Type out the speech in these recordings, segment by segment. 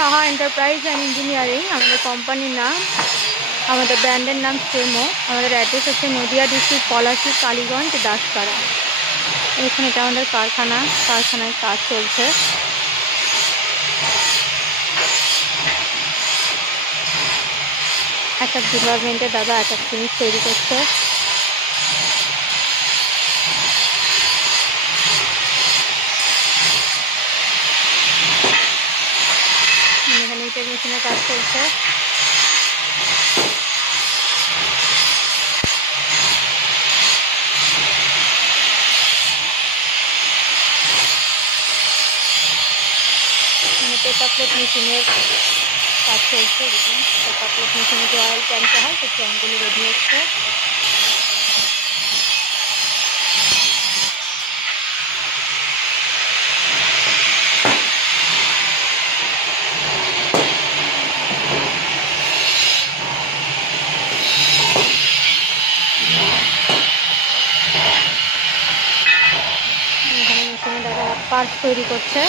Saha enterprise and engineering আমাদের কোম্পানির নাম, আমাদের ব্র্যান্ডের নাম সেমো। আমাদের অ্যাড্রেস হচ্ছে নদিয়া ডিস্ট্রিক্ট, পলাশী, কালীগঞ্জ, দাসপাড়া। এখানে এটা আমাদের কারখানায় কাজ চলছে। এক এক ডিপার্টমেন্টে দাদা এক এক জিনিস তৈরি করছে। এখানে ইটের মেশিনের কাজ চলছে। পেপার প্লেট মেশিনের কাজ চলছে। দেখুন পেপার প্লেট মেশিনে যে অয়েল ক্যানটা হয় সেই ক্যানগুলো রেডি হচ্ছে। এখানে মেশিনে দাদা পার্টস তৈরি করছে।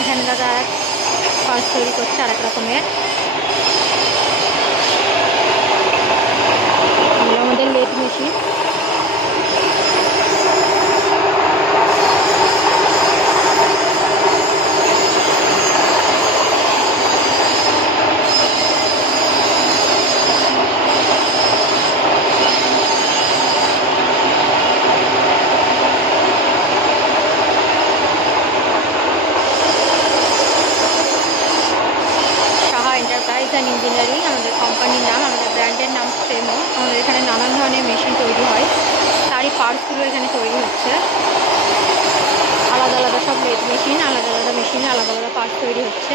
এখানে দাদা এক পার্টস তৈরি করছে আরেক রকমের। আমাদের lathe machine. Enterprise and engineering আমাদের কোম্পানির নাম, আমাদের ব্র্যান্ডের নাম সেমো। আমাদের এখানে নানান ধরনের মেশিন তৈরি হয়, তারই পার্টসগুলো এখানে তৈরি হচ্ছে। আলাদা আলাদা সব লেট মেশিন, আলাদা আলাদা মেশিনে আলাদা আলাদা পার্টস তৈরি হচ্ছে।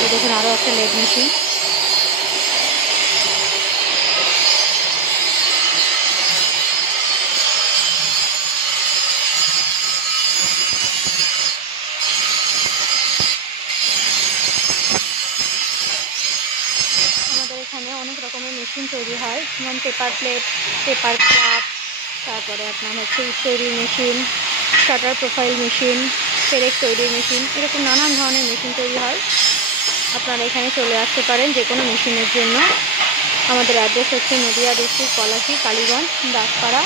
এই দেখুন আরও একটা লেট মেশিন। এখানে অনেক রকমের মেশিন তৈরি হয়, যেমন পেপার প্লেট, পেপার কাপ, তারপরে আপনার হচ্ছে ইট তৈরির মেশিন, শাটার প্রোফাইল মেশিন, পেরেক তৈরির মেশিন, এরকম নানান ধরনের মেশিন তৈরি হয়। আপনারা এখানে চলে আসতে পারেন যে কোনো মেশিনের জন্য। আমাদের অ্যাড্রেস হচ্ছে নদিয়া ডিস্ট্রিক্ট, পলাশী, কালীগঞ্জ, দাসপাড়া।